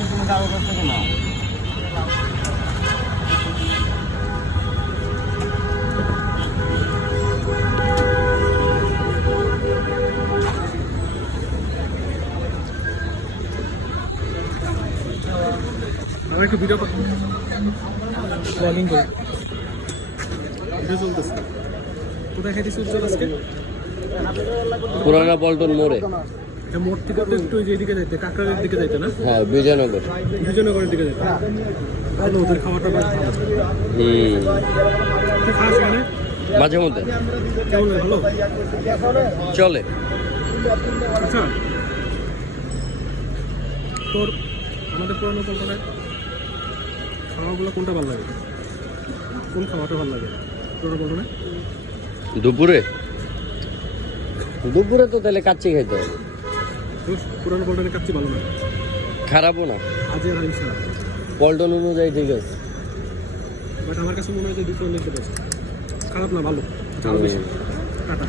তুমি দাও করতে না আমি একটু ভিডিও করতে ব্লগিং করি ভিডিও চলতেছে কোথায় খাইতেছি উজ্জ্বল আজকে পুরানা পল্টন মোড়ে। এটা মোড় থেকে তো একটু এদিকে যাইতে কাকরাইলের দিকে যাইতে না হ্যাঁ, বিজয়নগর। বিজয়নগরের দিকে যাইতে ভালো ওদের খাবারটা বেশ ভালো তুই খাস এখানে মাঝে মধ্যে কেমন লাগে ভালো চলে। আচ্ছা তোর আমাদের পুরানো কলকাতায় খাওয়াগুলো কোনটা ভালো লাগে কোন খাওয়াটা ভালো লাগে পুরানো কলকাতায় দুপুরে দুপুরে তো তাহলে কাচ্চি খাইতে হবে। পুরানো কলকাতায় কাচ্চি ভালো না খারাপও না, আজের হারিস না পল্টন অনুযায়ী ঠিক আছে। বাট আমার কাছে মনে হয় যে দুটো অনেক বেস্ট খারাপ না ভালো ঝাল বেশি টাটা